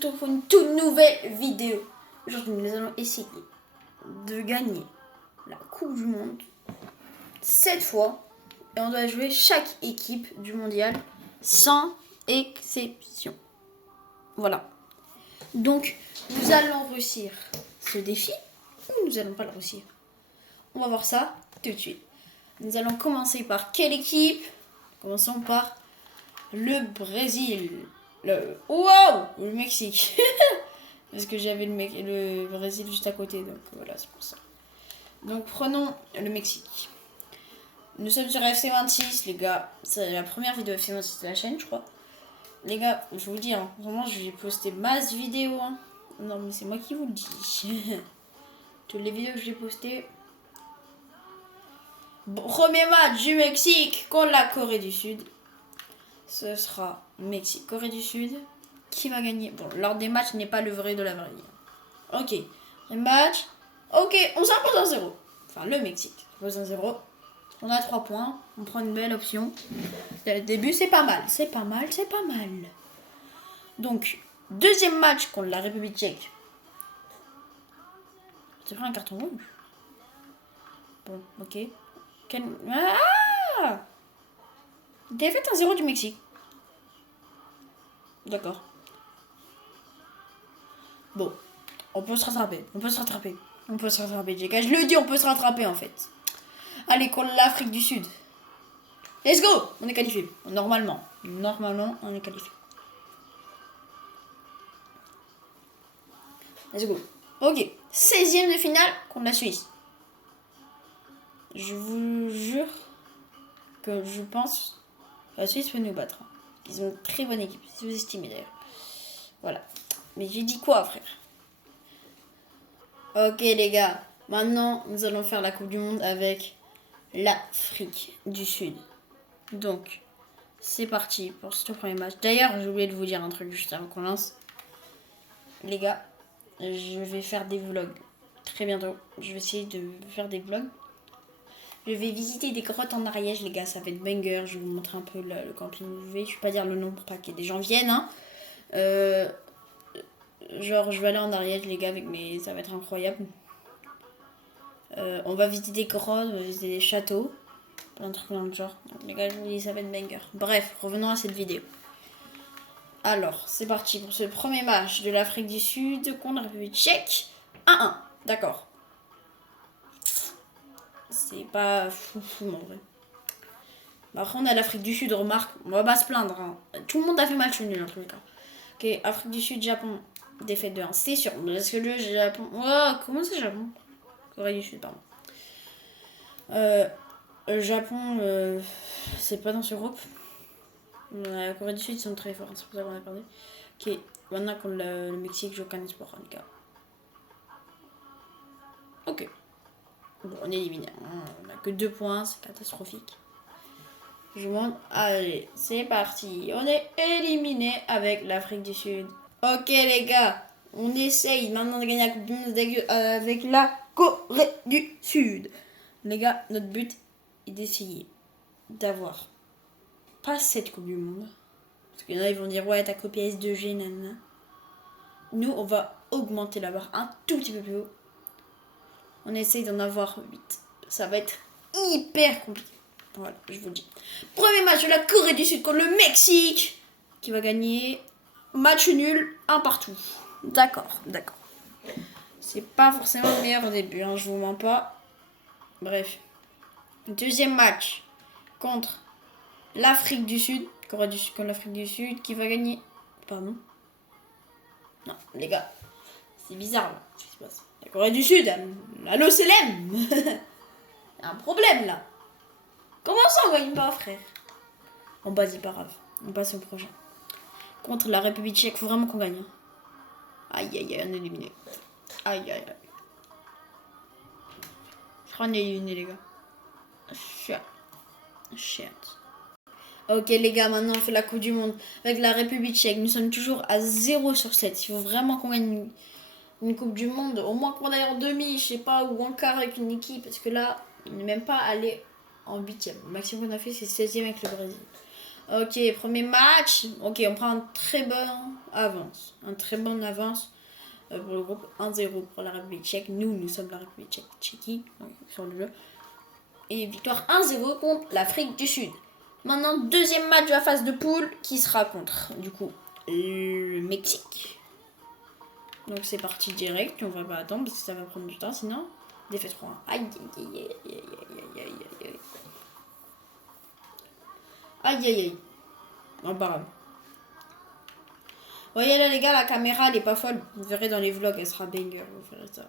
retrouve pour une toute nouvelle vidéo. Aujourd'hui, nous allons essayer de gagner la Coupe du Monde 7 fois. Et on doit jouer chaque équipe du mondial sans exception. Voilà. Donc, nous allons réussir ce défi ou nous allons pas le réussir. On va voir ça tout de suite. Nous allons commencer par quelle équipe? Commençons par le Brésil. Le Mexique. Parce que j'avais le Brésil juste à côté. Donc voilà, c'est pour ça. Donc prenons le Mexique. Nous sommes sur FC26, les gars. C'est la première vidéo FC26 de la chaîne, je crois. Les gars, je vous le dis, hein, vraiment, je vais poster masse vidéos. Hein. Non, mais c'est moi qui vous le dis. Toutes les vidéos que j'ai postées. Premier match du Mexique contre la Corée du Sud. Ce sera Mexique-Corée du Sud. Qui va gagner? Bon, l'ordre des matchs n'est pas le vrai de la vraie. Ok. Le match. Ok, on s'impose 1-0. Enfin, le Mexique pose 1-0. On a 3 points. On prend une belle option. Le début, c'est pas mal. C'est pas mal. Donc, deuxième match contre la République tchèque. C'est pris un carton rouge. Bon, ok. Ah! Défaite 1-0 du Mexique. D'accord. Bon, on peut se rattraper. JK, je le dis, on peut se rattraper en fait. Allez, contre l'Afrique du Sud. Let's go! On est qualifié. Normalement, on est qualifié. Let's go. Ok. 16e de finale contre la Suisse. Je vous jure que je pense que la Suisse peut nous battre. Ils ont une très bonne équipe, si vous estimez d'ailleurs. Voilà. Mais j'ai dit quoi, frère? Ok, les gars. Maintenant, nous allons faire la Coupe du Monde avec l'Afrique du Sud. Donc, c'est parti pour ce premier match. D'ailleurs, j'ai oublié de vous dire un truc juste avant qu'on lance. Les gars, je vais faire des vlogs très bientôt. Je vais essayer de faire des vlogs. Je vais visiter des grottes en Ariège, les gars. Ça va être banger. Je vais vous montrer un peu le camping où je vais. Je vais pas dire le nom pour pas que des gens viennent. Hein. Genre, je vais aller en Ariège, les gars, avec mes... Ça va être incroyable. On va visiter des grottes, on va visiter des châteaux. Plein de trucs dans le genre. Donc, les gars, je vous dis, ça va être banger. Bref, revenons à cette vidéo. Alors, c'est parti pour ce premier match de l'Afrique du Sud contre la République tchèque. 1-1. D'accord. C'est pas fou en vrai. Par contre, on a l'Afrique du Sud, remarque, on va pas se plaindre. Hein. Tout le monde a fait match nul en tout cas. Ok, Afrique du Sud, Japon, défaite de 1. C'est sûr. Parce que le Japon. Oh, comment c'est Japon? Corée du Sud, pardon. Japon, c'est pas dans ce groupe. La Corée du Sud, ils sont très forts, c'est pour ça qu'on a perdu. Ok, maintenant contre le Mexique, j'ai aucun espoir, les gars. Ok. Bon, on est éliminé. On a que 2 points, c'est catastrophique. Je monte. Allez, c'est parti. On est éliminé avec l'Afrique du Sud. Ok, les gars, on essaye maintenant de gagner la Coupe du Monde avec la Corée du Sud. Les gars, notre but est d'essayer d'avoir pas cette Coupe du Monde. Parce qu'il y en a, ils vont dire, ouais, t'as copié S2G, nanana. Nous, on va augmenter la barre un tout petit peu plus haut. On essaye d'en avoir 8. Ça va être hyper compliqué. Voilà, je vous le dis. Premier match de la Corée du Sud contre le Mexique. Qui va gagner. Match nul, 1 partout. D'accord. C'est pas forcément le meilleur au début, hein, je vous mens pas. Bref. Deuxième match contre l'Afrique du Sud. Corée du Sud contre l'Afrique du Sud. Qui va gagner. Pardon. Non, les gars. C'est bizarre là. Qu'est-ce qui se passe? La Corée du Sud. Allô, Célèbre. Il y a un problème là. Comment ça on gagne pas, frère? Bon, bah, c'est pas grave. On passe au prochain. Contre la République tchèque, faut vraiment qu'on gagne. Hein. Aïe, on est éliminé. Aïe. Je crois qu'on est éliminé, les gars. Shit. Ok, les gars, maintenant on fait la Coupe du Monde avec la République tchèque. Nous sommes toujours à 0/7. Il faut vraiment qu'on gagne une Coupe du Monde. Au moins qu'on aille en demi, je sais pas, ou en quart avec une équipe. Parce que là, on n'est même pas allé en 8e. Le maximum qu'on a fait, c'est 16e avec le Brésil. Ok, premier match. Ok, on prend une très bonne avance. Un très bonne avance pour le groupe 1-0 pour la République tchèque. Nous sommes la République tchèque sur le jeu. Et victoire 1-0 contre l'Afrique du Sud. Maintenant, deuxième match de la phase de poule qui sera contre, du coup, le Mexique. Donc c'est parti direct. On va pas attendre parce que ça va prendre du temps sinon. Défaite 3-1. Aïe, aïe, aïe, aïe, aïe, aïe, aïe. Aïe, aïe, aïe. Non, pas grave. Voyez là les gars, la caméra elle est pas folle. Vous verrez dans les vlogs, elle sera banger. Vous verrez ça.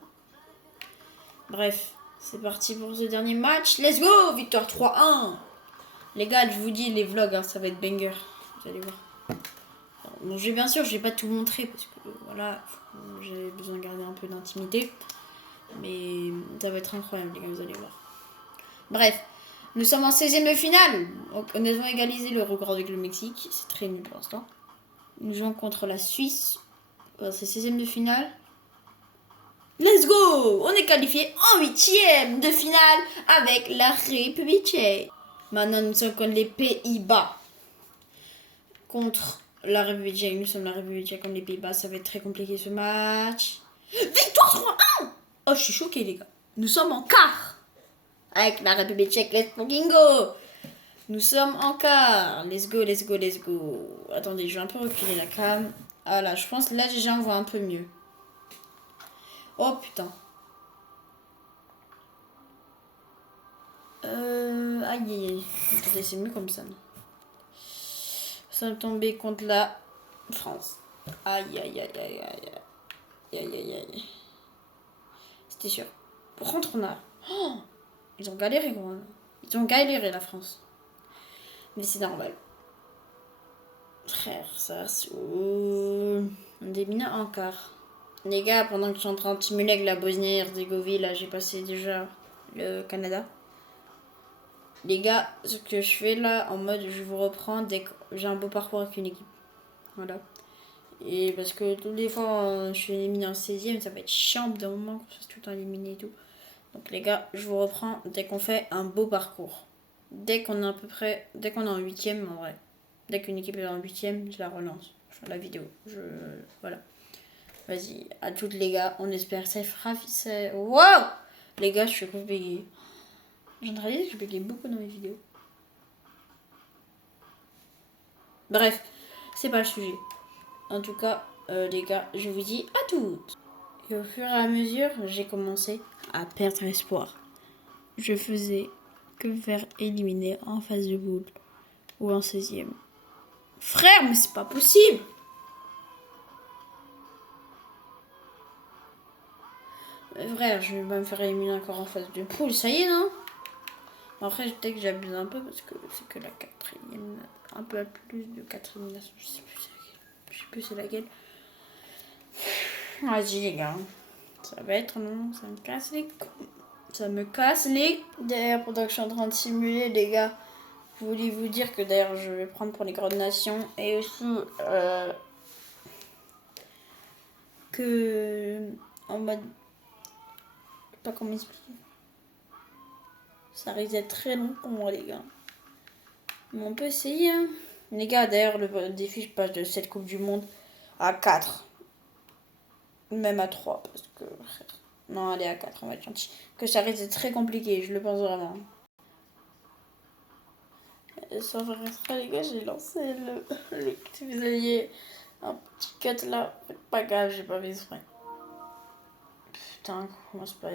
Bref, c'est parti pour ce dernier match. Let's go! Victoire 3-1. Les gars, je vous dis, les vlogs, hein, ça va être banger. Vous allez voir. Bon, bien sûr, je vais pas tout montrer parce que voilà, j'ai besoin de garder un peu d'intimité. Mais ça va être incroyable, les gars, vous allez voir. Bref, nous sommes en 16e de finale. Donc, on a égalisé le record avec le Mexique. C'est très nul pour l'instant. Nous jouons contre la Suisse. C'est 16e de finale. Let's go! On est qualifié en 8e de finale avec la République tchèque. Maintenant, nous sommes contre les Pays-Bas. Contre la République tchèque. Nous sommes la République tchèque contre les Pays-Bas. Ça va être très compliqué ce match. Victoire 3-1! Oh, je suis choquée, les gars. Nous sommes en quart avec la République tchèque. Let's fucking go! Nous sommes en quart. Let's go, let's go, let's go. Attendez, je vais un peu reculer la cam. Ah là, je pense que là déjà on voit un peu mieux. Oh putain. Aïe aïe aïe. Attendez, c'est mieux comme ça. Nous sommes tombés contre la France. Aïe aïe aïe aïe aïe. Aïe aïe aïe. C'était sûr. Par contre, on a. Oh, ils ont galéré, gros. Ils ont galéré, la France. Mais c'est normal. Frère, ça c'est. On est mis en quart. Les gars, pendant que je suis en train de simuler avec la Bosnie-Herzégovine, là j'ai passé déjà le Canada. Les gars, ce que je fais là, en mode je vous reprends dès que j'ai un beau parcours avec une équipe. Voilà. Et parce que toutes les fois je suis éliminée en 16e, ça va être chiant d'un moment qu'on se fasse tout le temps éliminer et tout. Donc les gars, je vous reprends dès qu'on fait un beau parcours. Dès qu'on est à peu près, dès qu'on est en 8e en vrai. Dès qu'une équipe est en 8e, je la relance. Je fais la vidéo. Voilà. Vas-y, à toutes les gars, on espère. Ça fera. Wow! Les gars, je suis bégayer. J'en réalise que je bégaye beaucoup dans mes vidéos. Bref, c'est pas le sujet. En tout cas, les gars, je vous dis à toutes. Et au fur et à mesure, j'ai commencé à perdre espoir. Je faisais que me faire éliminer en phase de boule ou en 16e. Frère, mais c'est pas possible! Frère, je vais pas me faire éliminer encore en phase de poule, ça y est, non? Après, peut-être que j'abuse un peu parce que c'est que la quatrième, un peu plus de 4 éliminations, je sais plus c'est laquelle. Vas-y les gars, ça va être long, ça me casse les couilles. Ça me casse les... D'ailleurs, pendant que je suis en train de simuler, les gars, je voulais vous dire que d'ailleurs, je vais prendre pour les grandes nations et aussi que en mode... Je sais pas comment expliquer. Ça risque d'être très long pour moi, les gars. Mais on peut essayer, hein. Les gars, d'ailleurs, le défi, je passe de cette Coupe du Monde à 4. Même à 3, parce que... Non, allez, à 4, on va être gentil. Que ça risque d'être très compliqué, je le pense vraiment. Sans faire exprès, les gars, j'ai lancé le... Si vous aviez un petit cut là, pas grave, j'ai pas fait exprès. Putain, commence pas.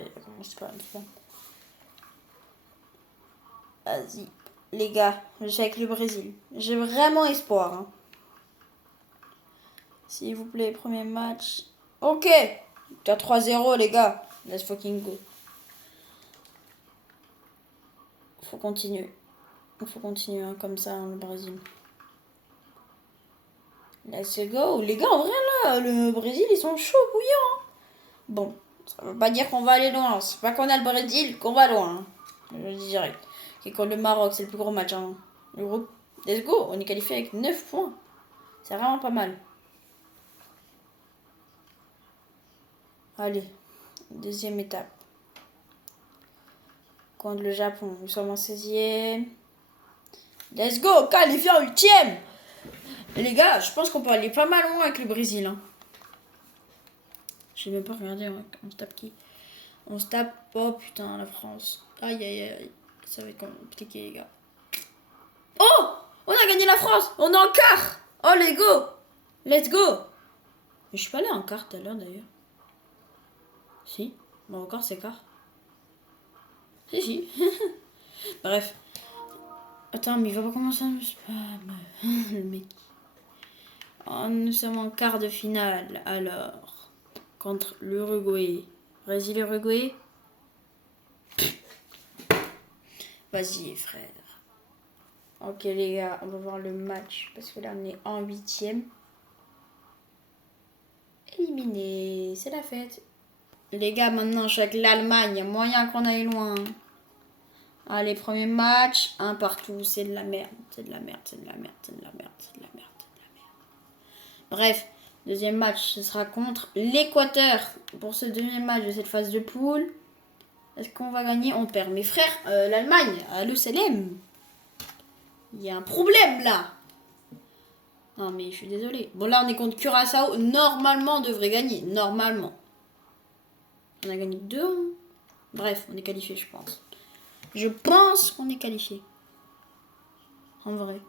Vas-y. Les gars, je suis avec le Brésil. J'ai vraiment espoir. Hein. S'il vous plaît, premier match. Ok. Tu as 3-0, les gars. Let's fucking go. Faut continuer. Faut continuer hein, comme ça, hein, le Brésil. Let's go. Les gars, en vrai, là, le Brésil, ils sont chauds, bouillants. Hein. Bon, ça veut pas dire qu'on va aller loin. C'est pas qu'on a le Brésil qu'on va loin. Hein. Je le dis direct. Et contre le Maroc, c'est le plus gros match. Hein. Le groupe. Let's go. On est qualifié avec 9 points. C'est vraiment pas mal. Allez, deuxième étape. Contre le Japon, nous sommes en 16e. Let's go, qualifié en 8e. Les gars, je pense qu'on peut aller pas mal loin avec le Brésil. Hein. J'ai même pas regardé, on se tape qui? On se tape, oh putain, la France. Aïe aïe aïe, ça va être compliqué les gars. Oh, on a gagné la France, on est en quart. Oh let's go, let's go. Mais je suis pas allé en quart tout à l'heure d'ailleurs. Si, bon encore c'est quart. Si. Bref. Attends, mais il va pas commencer à me spam. Le mec. Oh, nous sommes en quart de finale alors. Contre l'Uruguay. Brésil-Uruguay. Vas-y frère. Ok les gars, on va voir le match. Parce que là on est en 8e. Éliminé. C'est la fête. Les gars, maintenant je suis avec l'Allemagne. Il y a moyen qu'on aille loin. Allez, premier match. 1 partout. C'est de la merde. C'est de la merde. C'est de la merde. C'est de la merde. C'est de la merde. C'est de la merde. Bref. Deuxième match, ce sera contre l'Équateur. Pour ce deuxième match de cette phase de poule. Est-ce qu'on va gagner? On perd. Mes frères, l'Allemagne, à l'ECLM. Il y a un problème là. Non mais je suis désolée. Bon là on est contre Curaçao. Normalement on devrait gagner. Normalement. On a gagné 2. Hein. Bref, on est qualifié je pense. Je pense qu'on est qualifié. En vrai.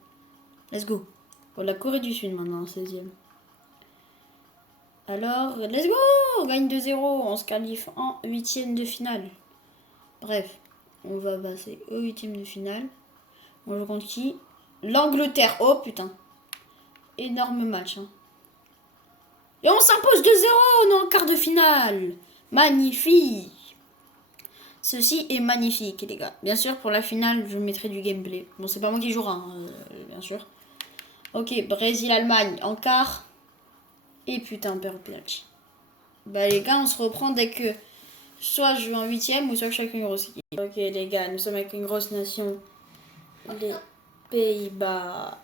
Let's go. Pour la Corée du Sud maintenant, 16e. Alors, let's go. On gagne 2-0. On se qualifie en 8e de finale. Bref, on va passer au 8e de finale. On joue contre qui? L'Angleterre. Oh putain. Énorme match. Hein. Et on s'impose 2-0. On est en quart de finale. Magnifique. Ceci est magnifique, les gars. Bien sûr, pour la finale, je mettrai du gameplay. Bon, c'est pas moi qui jouera, hein, bien sûr. Ok, Brésil-Allemagne en quart. Et putain, on perd au penalty. Bah, les gars, on se reprend dès que soit je joue en 8e ou soit je suis avec une grosse équipe. Ok, les gars, nous sommes avec une grosse nation. Les Pays-Bas.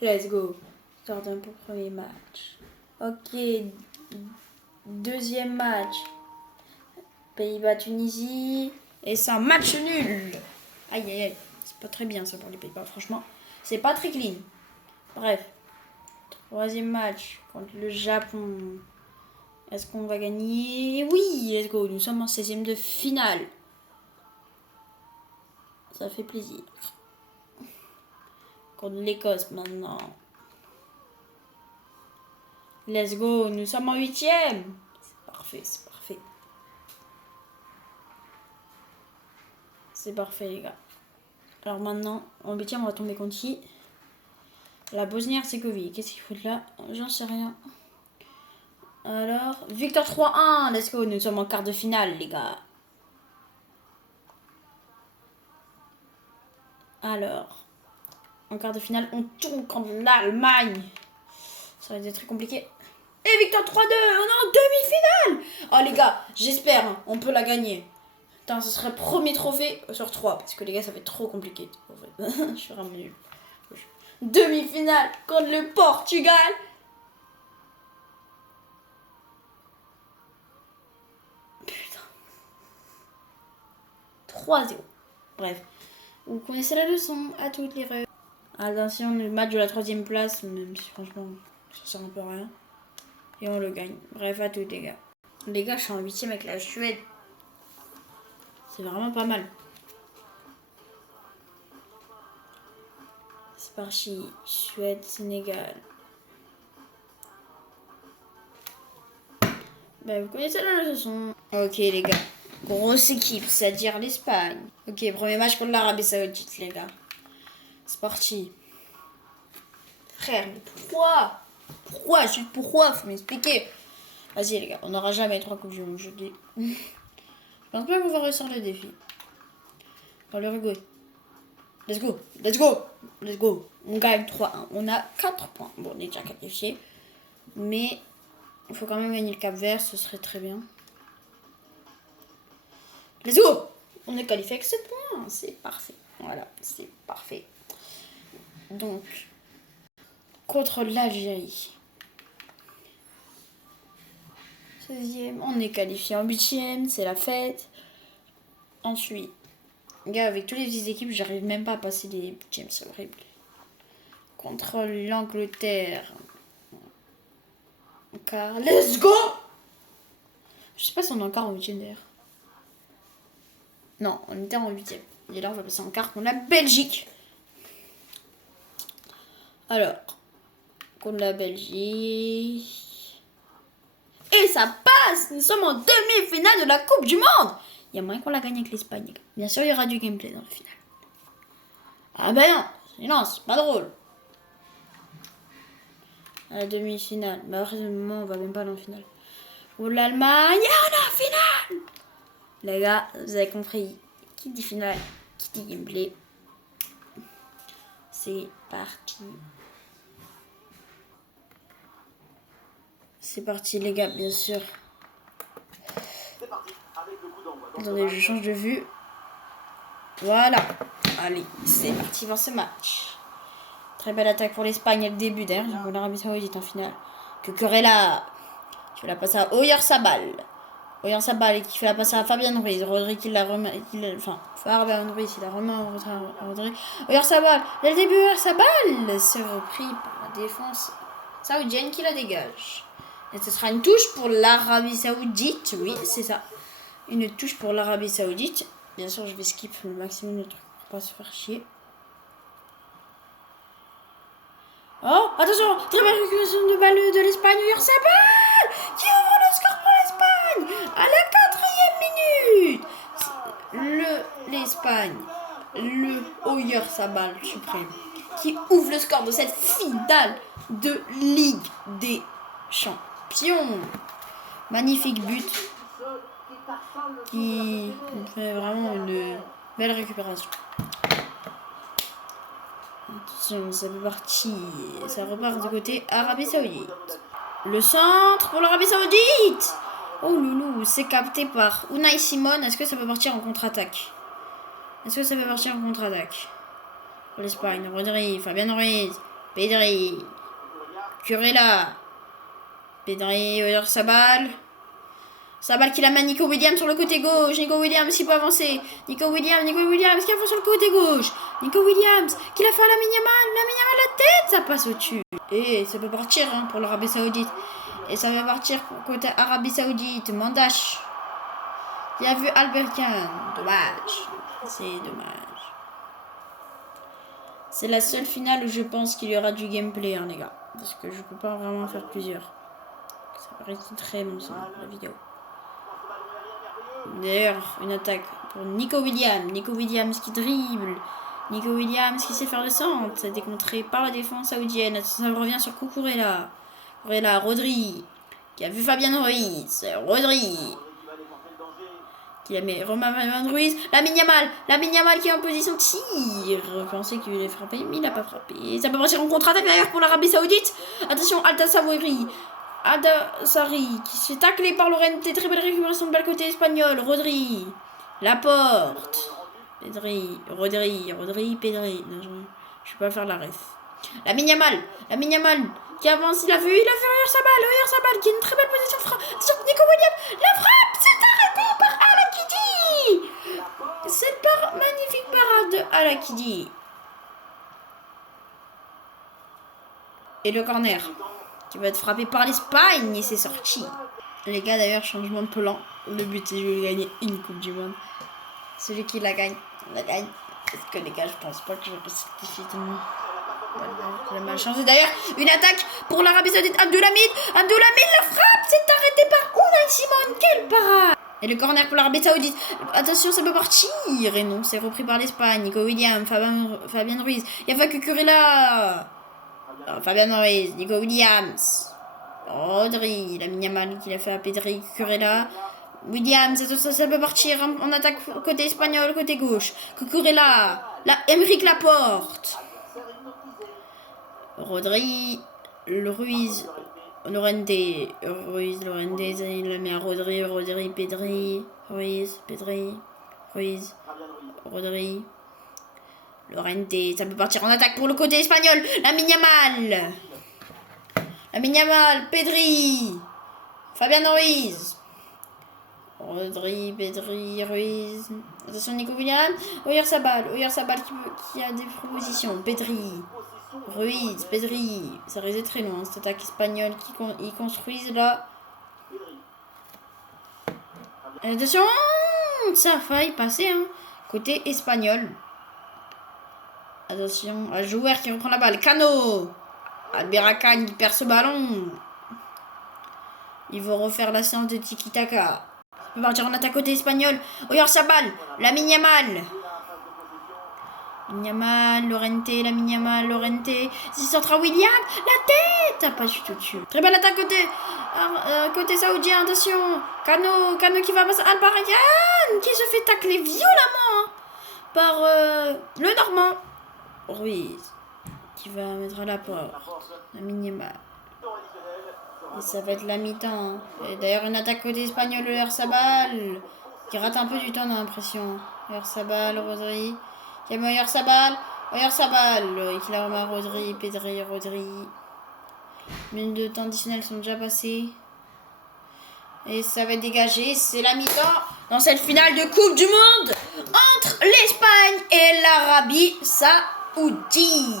Let's go. Jordan pour premier match. Ok, deuxième match. Pays-Bas-Tunisie. Et c'est un match nul. Aïe aïe aïe. C'est pas très bien ça pour les Pays-Bas, franchement. C'est pas très clean. Bref. Troisième match contre le Japon. Est-ce qu'on va gagner? Oui, let's go. Nous sommes en 16e de finale. Ça fait plaisir. Contre l'Écosse maintenant. Let's go. Nous sommes en 8e. C'est parfait, c'est parfait. C'est parfait, les gars. Alors maintenant, en 8e, on va tomber contre qui? La Bosnie-Herzégovine. Qu'est-ce qu'il faut là? J'en sais rien. Alors, victoire 3-1. Let's go. Nous sommes en quart de finale, les gars. Alors, en quart de finale, on tourne contre l'Allemagne. Ça va être très compliqué. Et victoire 3-2. On est en demi-finale. Oh, les gars, j'espère. Hein, on peut la gagner. Putain, ce serait premier trophée sur 3. Parce que les gars, ça va être trop compliqué. En fait. Je suis vraiment nul. Demi-finale contre le Portugal. Putain. 3-0. Bref. Vous connaissez la leçon à toutes les rêves. Attention, le match de la 3e place, même si franchement, ça sert un peu à rien. Et on le gagne. Bref, à toutes les gars. Les gars, je suis en 8e avec la Suède. C'est vraiment pas mal. C'est parti. Suède, Sénégal. Bah, vous connaissez la leçon. Ok, les gars. Grosse équipe, c'est-à-dire l'Espagne. Ok, premier match contre l'Arabie Saoudite, les gars. C'est parti. Frère, mais pourquoi? Pourquoi? Faut m'expliquer. Vas-y, les gars, on n'aura jamais 3 coupes du monde, je dis. Je pense pas qu'on va réussir le défi. Dans l'Uruguay. Let's go. Let's go. Let's go. On gagne 3-1. On a 4 points. Bon, on est déjà qualifié. Mais il faut quand même gagner le Cap-Vert, ce serait très bien. Let's go. On est qualifié avec 7 points. C'est parfait. Voilà, c'est parfait. Donc, contre l'Algérie. 16e, on est qualifié en 8e, c'est la fête. Ensuite, Gars, avec toutes les équipes, j'arrive même pas à passer les huitièmes, c'est horrible. Contre l'Angleterre. Encore. Let's go! Je sais pas si on est encore en huitième d'ailleurs. Non, on était en huitième. Et là, on va passer en quart contre la Belgique. Alors, contre la Belgique. Et ça passe! Nous sommes en demi-finale de la Coupe du Monde! Il y a moyen qu'on la gagne avec l'Espagne. Bien sûr, il y aura du gameplay dans le final. Ah ben non, c'est pas drôle. À la demi-finale. Mais après, ce moment, on va même pas dans le final. Ou l'Allemagne, et on est en finale! Les gars, vous avez compris. Qui dit finale, qui dit gameplay. C'est parti. C'est parti, les gars, bien sûr. Attendez, je change de vue. Voilà. Allez, c'est parti dans ce match. Très belle attaque pour l'Espagne à le début d'ailleurs. Pour l'Arabie Saoudite en finale. Cucurella qui fait la passe à Oyarzabal. Oyarzabal qui fait la passe à Fabian Ruiz. Rodri qui la remet. Enfin, Fabian Ruiz, il la remet en retard à Rodri. Oyarzabal, dès le début, Oyarzabal c'est repris par la défense saoudienne qui la dégage. Et ce sera une touche pour l'Arabie Saoudite. Oui, c'est ça. Une touche pour l'Arabie Saoudite. Bien sûr, je vais skip le maximum de trucs pour pas se faire chier. Oh, attention, très belle récupération de balle de l'Espagne, Oyarzabal qui ouvre le score pour l'Espagne à la 4e minute. L'Espagne, le Oyarzabal suprême qui ouvre le score de cette finale de Ligue des Champions. Magnifique but qui fait vraiment une belle récupération. Attention, ça fait partie. Ça repart du côté Arabie Saoudite. Le centre pour l'Arabie Saoudite. Oh loulou, c'est capté par Unai Simon. Est-ce que ça peut partir en contre-attaque? Est-ce que ça peut partir en contre-attaque? Pour l'Espagne, Rodri, Fabian Ruiz, Pedri, Cucurella, Pedri, Oyarzabal. Sabal qui la main Nico Williams sur le côté gauche. Nico Williams qui peut avancer. Nico Williams qui avance sur le côté gauche. Nico Williams qui l'a fait à la Yamal la tête, ça passe au-dessus. Et ça peut partir pour l'Arabie Saoudite. Et ça va partir pour côté Arabie Saoudite. Mandash qui a vu Albert Khan. Dommage. C'est dommage. C'est la seule finale où je pense qu'il y aura du gameplay, les gars. Parce que je peux pas vraiment faire plusieurs. Ça paraît très long, ça, la vidéo. D'ailleurs, une attaque pour Nico Williams. Nico Williams qui dribble. Nico Williams qui sait faire le centre. Ça a été contré par la défense saoudienne. Ça revient sur Cucurella. Rodri. Qui a vu Fabian Ruiz. Rodri. Qui a mis Fabian Ruiz. Lamine Yamal qui est en position de tir. Je pensais qu'il allait frapper, mais il n'a pas frappé. Ça peut partir en contre-attaque d'ailleurs pour l'Arabie Saoudite. Attention, Alta Savoiri. Adasari qui se fait tacler par Llorente. Très belle récupération de balle côté espagnol. Rodri. Laporte. Pedri. Rodri. Pedri. Non, je peux pas faire la ref. Lamine Yamal qui avance. Il a vu Oyarzabal qui a une très belle position. Sur Nico Williams. La frappe c'est arrêté par Al-Akidi. Cette magnifique parade de Al-Akidi. Et le corner qui va être frappé par l'Espagne et c'est sorti. Les gars, d'ailleurs, changement de plan. Le but c'est de gagner une Coupe du Monde. Celui qui la gagne, la gagne. Parce que les gars, je pense pas que je vais certifier tout le monde. La malchance. Et d'ailleurs, une attaque pour l'Arabie Saoudite. Abdulhamid, la frappe, c'est arrêté par Unai Simon. Quelle parade! Et le corner pour l'Arabie Saoudite. Attention, ça peut partir. Et non, c'est repris par l'Espagne. Nico Williams, Fabian Ruiz. Il y a Cucurella. Fabian Ruiz, Nico Williams. Rodri, Lamine Yamal qui l'a fait à Pedri, Cucurella. Williams, ça peut partir en attaque côté espagnol, côté gauche. Cucurella, Emeric Laporte. Rodri, Ruiz, Llorente, il la met à Rodri, Pedri, Ruiz, Rodri, Llorente, ça peut partir en attaque pour le côté espagnol. Lamine Yamal, Pedri, Fabian Ruiz, Rodri, Pedri, Ruiz, Attention, Nico Williams. Oyarzabal qui a des propositions. Pedri. Ruiz, Pedri. Ça risque très loin, cette attaque espagnole qui construisent là. Attention, ça a failli passer, hein. Côté espagnol. Attention, un joueur qui reprend la balle. Cano. Alberacan qui perd ce ballon. Ils vont refaire la séance de tiki-taka. On va partir en attaque côté espagnol. Oyarzabal, Lamine Yamal. Yamal, Lamine Yamal, Lorente. C'est centre à William. La tête. Pas du tout dessus. Très belle attaque côté saoudien. Attention. Cano qui va passer. Alberacan qui se fait tacler violemment, hein, par le Normand. Ruiz qui va mettre à la porte. Lamine Yamal. Et ça va être la mi-temps. Et d'ailleurs, une attaque côté espagnol, Oyarzabal, qui rate un peu du temps, on a l'impression. Oyarzabal, Rodri. Il y a Oyarzabal, qui la remet à Rodri, Pedri, Rodri. Minutes de temps additionnels sont déjà passées. Et ça va être dégagé. C'est la mi-temps dans cette finale de Coupe du Monde entre l'Espagne et l'Arabie Saoudite.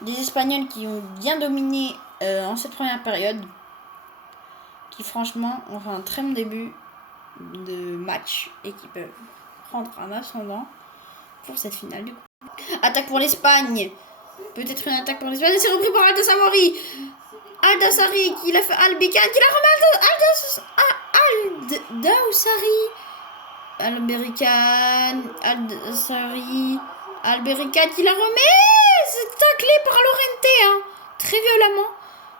Des Espagnols qui ont bien dominé en cette première période, qui franchement ont fait un très bon début de match et qui peuvent prendre un ascendant pour cette finale du coup. Attaque pour l'Espagne, peut-être une attaque pour l'Espagne, c'est repris par Aldasari qui l'a fait Albican, qui la remet Alberican qui la remet, c'est taclé par Lorente, hein, très violemment.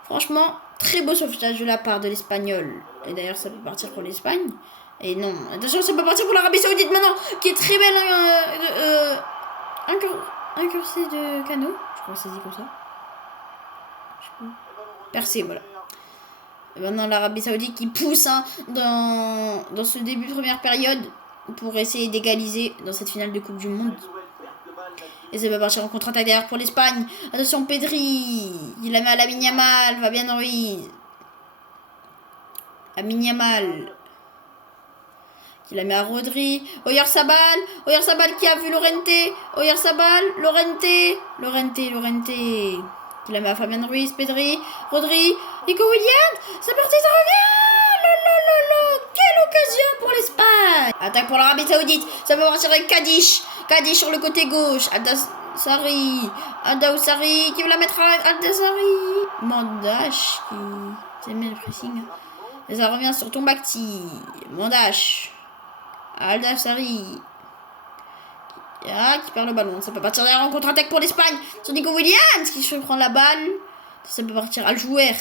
Franchement, très beau sauvetage de la part de l'Espagnol. Et d'ailleurs, ça peut partir pour l'Espagne. Et non, attention, ça peut partir pour l'Arabie Saoudite maintenant, qui est très belle. Incursé de Cano. Je crois que ça dit comme ça. Percé, voilà. Et maintenant, l'Arabie Saoudite qui pousse, hein, dans ce début de première période pour essayer d'égaliser dans cette finale de Coupe du Monde. Et ça va partir en contre-attaque derrière pour l'Espagne. Attention, Pedri. Il la met à Lamine Yamal. Va bien Ruiz. Lamine Yamal. Qui la met à Rodri. Oyarzabal qui a vu Lorente. Lorente. Qui la met à Fabien Ruiz. Pedri. Rodri. Nico Williams. C'est parti, ça revient. Quelle occasion pour l'Espagne. Attaque pour l'Arabie Saoudite. Ça va partir avec Kadish sur le côté gauche. Aldasari qui veut la mettre à Aldasari. Mandash qui... C'est bien le pressing. Et ça revient sur Tombakti. Mandash. Aldasari. Qui perd le ballon. Ça peut partir derrière en contre-attaque pour l'Espagne. Sur Nico Williams qui se prend la balle. Ça peut partir Aljouer.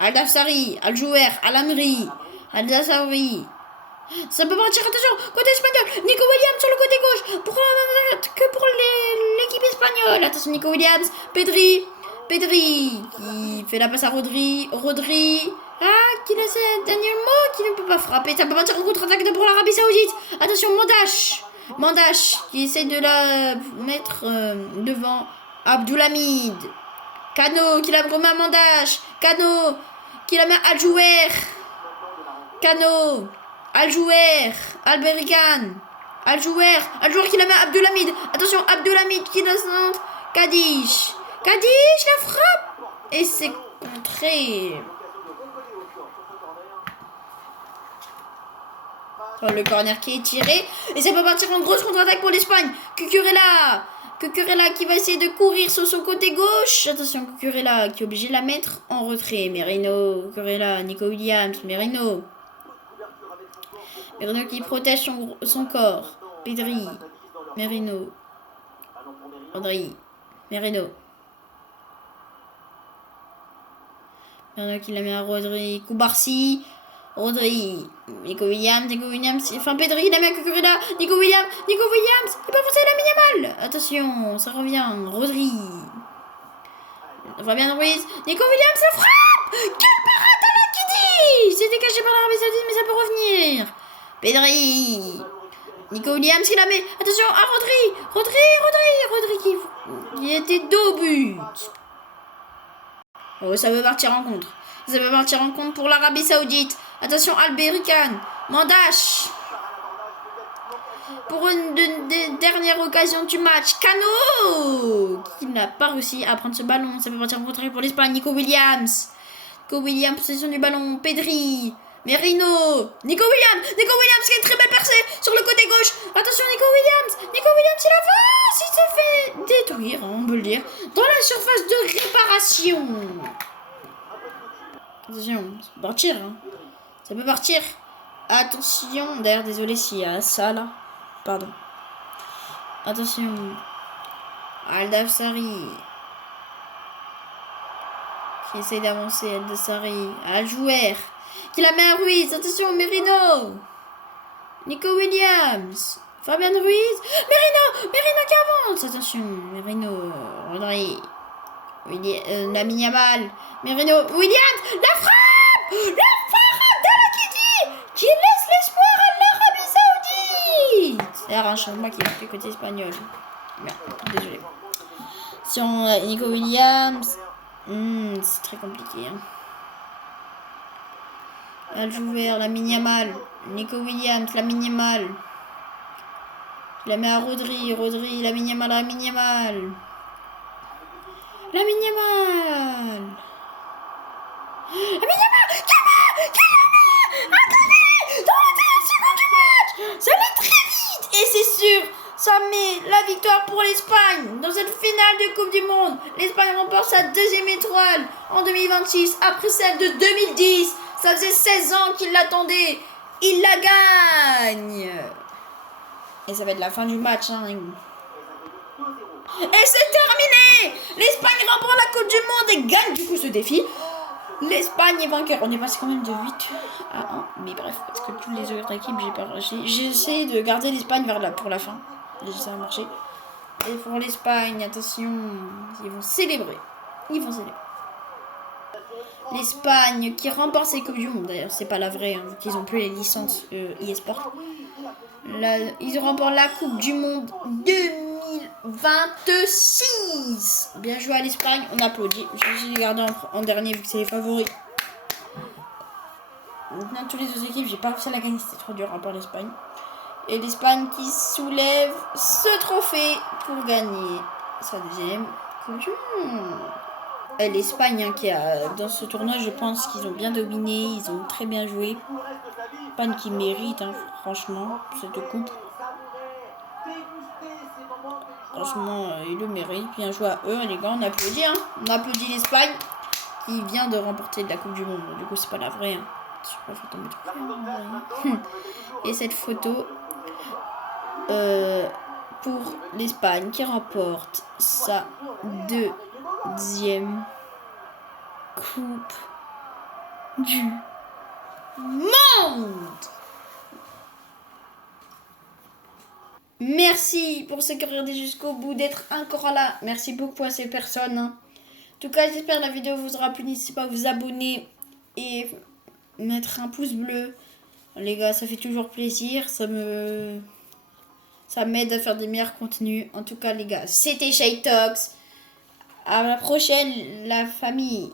Aldasari. Alamri. Aldasari. Ça peut partir, attention, côté espagnol. Nico Williams sur le côté gauche. Que pour l'équipe espagnole. Attention, Nico Williams. Pedri qui fait la passe à Rodri. Qui laisse Daniel Mo qui ne peut pas frapper. Ça peut partir en contre-attaque pour l'Arabie Saoudite. Attention, Mandash qui essaie de la mettre devant Abdulhamid. Cano qui la remet à Mandash. Cano qui la met à Aljouer. Alberican. Aljouer qui la met à Abdulhamid. Attention, Abdulhamid qui la centre. Kadish la frappe. Et c'est contré. Le corner qui est tiré. Et ça peut partir en grosse contre-attaque pour l'Espagne. Cucurella qui va essayer de courir sur son côté gauche. Attention, Cucurella qui est obligé de la mettre en retrait. Cucurella, Nico Williams, Merino qui protège son corps. Pedri, Merino, Rodri, Merino qui la met à Rodri, Koubarsi. Rodri, Nico Williams, enfin Pedri, la met à Cucurella, Nico Williams, il peut avancer Lamine Yamal. Attention, ça revient, Rodri. Fabien Ruiz, Nico Williams, la frappe. Quelle parade à la Kidi. C'est dégagé par l'Arabie Saoudite, mais ça peut revenir. Pedri, Nico Williams qui la met, attention à Rodri qui était dos au but. Oh, ça veut partir en contre. pour l'Arabie Saoudite. Attention, Alberican. Mandash pour une des dernières occasions du match. Cano qui n'a pas réussi à prendre ce ballon. Ça peut partir en contre pour l'Espagne. Nico Williams. Nico Williams, possession du ballon. Pedri. Merino. Nico Williams qui a une très belle percée sur le côté gauche. Attention Nico Williams, il avance. Il s'est fait détruire, on peut le dire, dans la surface de réparation. Attention, ça peut partir. Ça peut partir. Attention, d'ailleurs, désolé s'il y a ça là. Pardon. Attention. Al-Dafsari. Qui essaie d'avancer. Al-Dafsari. Al-Jouer. Qui la met à Ruiz. Attention, Merino. Nico Williams. Fabian Ruiz. Merino qui avance. Attention, Merino. Rodri. Lamine Yamal. Merino. Williams. La frappe. Qui laisse l'espoir à l'Arabie Saoudite. C'est un changement qui va fait côté espagnol. Merde, désolé. Sur Nico Williams. C'est très compliqué. Al-Jouer, Lamine Yamal. Nico Williams, Lamine Yamal. Il la met à Rodri, Lamine Yamal. Lamine Yamal. Ça allait très vite. Et c'est sûr, ça met la victoire pour l'Espagne dans cette finale de Coupe du Monde. L'Espagne remporte sa deuxième étoile en 2026 après celle de 2010. Ça faisait 16 ans qu'il l'attendait. Il la gagne. Et ça va être la fin du match. Et c'est terminé. L'Espagne remporte la Coupe du Monde et gagne du coup ce défi. L'Espagne est vainqueur. On est passé quand même de 8 à 1. Mais bref, parce que toutes les autres équipes, j'ai essayé de garder l'Espagne pour la fin. Et ça a marché. Et pour l'Espagne, attention, ils vont célébrer. L'Espagne qui remporte ses Coupes du Monde. D'ailleurs, c'est pas la vraie, vu qu'ils ont plus les licences eSport. Ils remportent la Coupe du Monde 2026. Bien joué à l'Espagne, on applaudit. Je vais les garder en dernier vu que c'est les favoris. Maintenant, toutes les autres équipes, j'ai pas réussi à la gagner, c'était trop dur à part l'Espagne. Et l'Espagne qui soulève ce trophée pour gagner sa deuxième Coupe du Monde. Et l'Espagne qui a dans ce tournoi, je pense qu'ils ont bien dominé, ils ont très bien joué. Espagne qui mérite, franchement, cette coupe. Franchement, ils le méritent. Bien joué à eux, les gars. On applaudit, On applaudit l'Espagne qui vient de remporter de la Coupe du Monde. Du coup, c'est pas la vraie. Je sais pas, faut tomber tout faire. Et cette photo pour l'Espagne qui remporte sa deuxième Coupe du Monde. Merci pour ceux qui ont regardé jusqu'au bout, d'être encore là. Merci beaucoup à ces personnes. En tout cas, j'espère que la vidéo vous aura plu. N'hésitez pas à vous abonner et mettre un pouce bleu. Les gars, ça fait toujours plaisir. Ça m'aide à faire des meilleurs contenus. En tout cas, les gars, c'était Shay Talks. À la prochaine, la famille.